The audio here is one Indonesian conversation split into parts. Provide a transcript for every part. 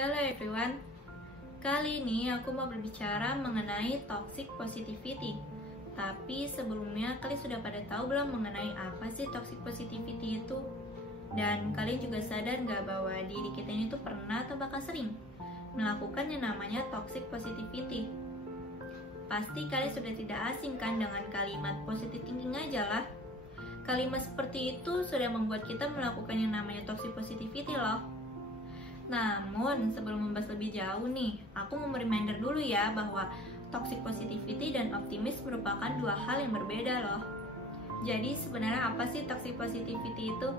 Hello everyone. Kali ini aku mau berbicara mengenai toxic positivity. Tapi sebelumnya kalian sudah pada tahu belum mengenai apa sih toxic positivity itu? Dan kalian juga sadar nggak bahwa diri kita ini tuh pernah atau bahkan sering melakukan yang namanya toxic positivity? Pasti kalian sudah tidak asing kan dengan kalimat positive thinking aja lah. Kalimat seperti itu sudah membuat kita melakukan yang namanya toxic positivity loh. Namun sebelum membahas lebih jauh nih, aku mau reminder dulu ya bahwa toxic positivity dan optimis merupakan dua hal yang berbeda loh. Jadi sebenarnya apa sih toxic positivity itu?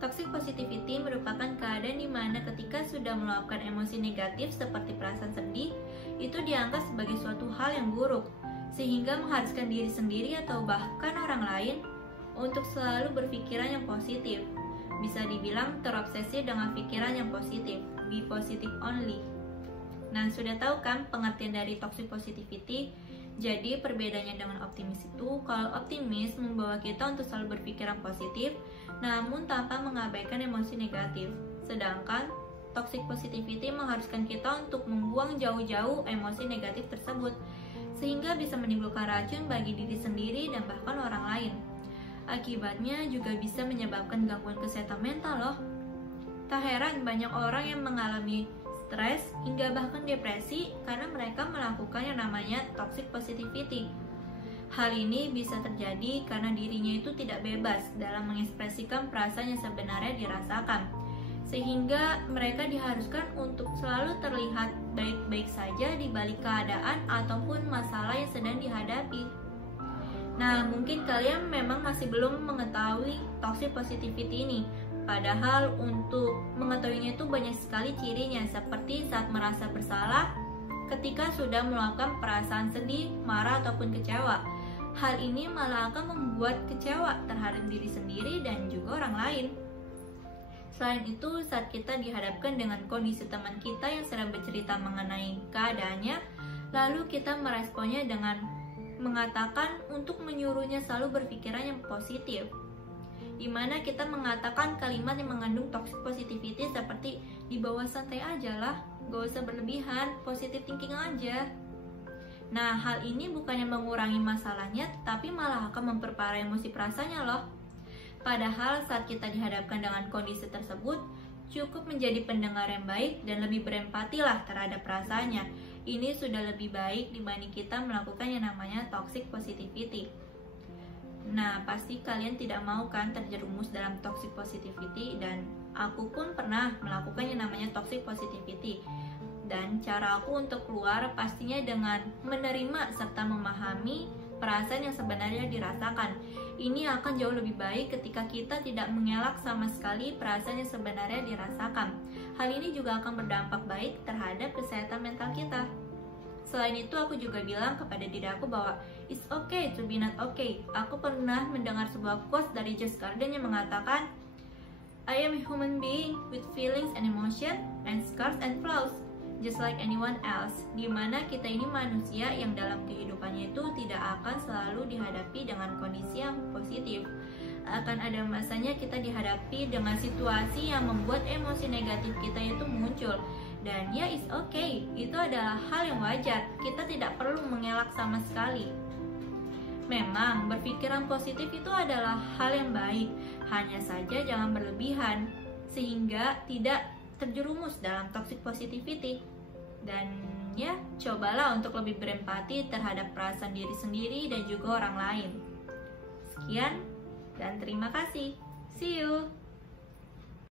Toxic positivity merupakan keadaan di mana ketika sudah meluapkan emosi negatif seperti perasaan sedih, itu dianggap sebagai suatu hal yang buruk, sehingga mengharuskan diri sendiri atau bahkan orang lain untuk selalu berpikiran yang positif. Bisa dibilang terobsesi dengan pikiran yang positif, be positive only. Nah, sudah tahu kan pengertian dari toxic positivity? Jadi perbedaannya dengan optimis itu, kalau optimis membawa kita untuk selalu berpikiran positif, namun tanpa mengabaikan emosi negatif. Sedangkan toxic positivity mengharuskan kita untuk membuang jauh-jauh emosi negatif tersebut, sehingga bisa menimbulkan racun bagi diri sendiri dan bahkan orang lain. Akibatnya juga bisa menyebabkan gangguan kesehatan mental loh. Tak heran banyak orang yang mengalami stres hingga bahkan depresi karena mereka melakukan yang namanya toxic positivity. Hal ini bisa terjadi karena dirinya itu tidak bebas dalam mengekspresikan perasaan yang sebenarnya dirasakan, sehingga mereka diharuskan untuk selalu terlihat baik-baik saja di balik keadaan ataupun masalah yang sedang dihadapi. Nah, mungkin kalian memang masih belum mengetahui toxic positivity ini. Padahal untuk mengetahuinya itu banyak sekali cirinya, seperti saat merasa bersalah ketika sudah meluapkan perasaan sedih, marah, ataupun kecewa. Hal ini malah akan membuat kecewa terhadap diri sendiri dan juga orang lain. Selain itu, saat kita dihadapkan dengan kondisi teman kita yang sedang bercerita mengenai keadaannya, lalu kita meresponnya dengan mengatakan untuk menyuruhnya selalu berpikiran yang positif, dimana kita mengatakan kalimat yang mengandung toxic positivity seperti dibawa santai aja lah, gak usah berlebihan, positive thinking aja. Nah, hal ini bukannya mengurangi masalahnya, tapi malah akan memperparah emosi perasaannya loh. Padahal saat kita dihadapkan dengan kondisi tersebut, cukup menjadi pendengar yang baik dan lebih berempati lah terhadap perasaannya. Ini sudah lebih baik dibanding kita melakukan yang namanya toxic positivity. Nah, pasti kalian tidak mau kan terjerumus dalam toxic positivity, dan aku pun pernah melakukan yang namanya toxic positivity. Dan cara aku untuk keluar pastinya dengan menerima serta memahami perasaan yang sebenarnya dirasakan. Ini akan jauh lebih baik ketika kita tidak mengelak sama sekali perasaan yang sebenarnya dirasakan. Hal ini juga akan berdampak baik terhadap kesehatan mental kita. Selain itu, aku juga bilang kepada diri aku bahwa it's okay to be not okay. Aku pernah mendengar sebuah quote dari Josh Garden yang mengatakan, I am a human being with feelings and emotion and scars and flaws, just like anyone else. Dimana kita ini manusia yang dalam kehidupannya itu tidak akan selalu dihadapi dengan kondisi yang positif. Akan ada masanya kita dihadapi dengan situasi yang membuat emosi negatif kita itu muncul. Dan ya, it's okay, itu adalah hal yang wajar. Kita tidak perlu mengelak sama sekali. Memang berpikiran positif itu adalah hal yang baik, hanya saja jangan berlebihan sehingga tidak terjerumus dalam toxic positivity. Dan ya, cobalah untuk lebih berempati terhadap perasaan diri sendiri dan juga orang lain. Sekian dan terima kasih. See you.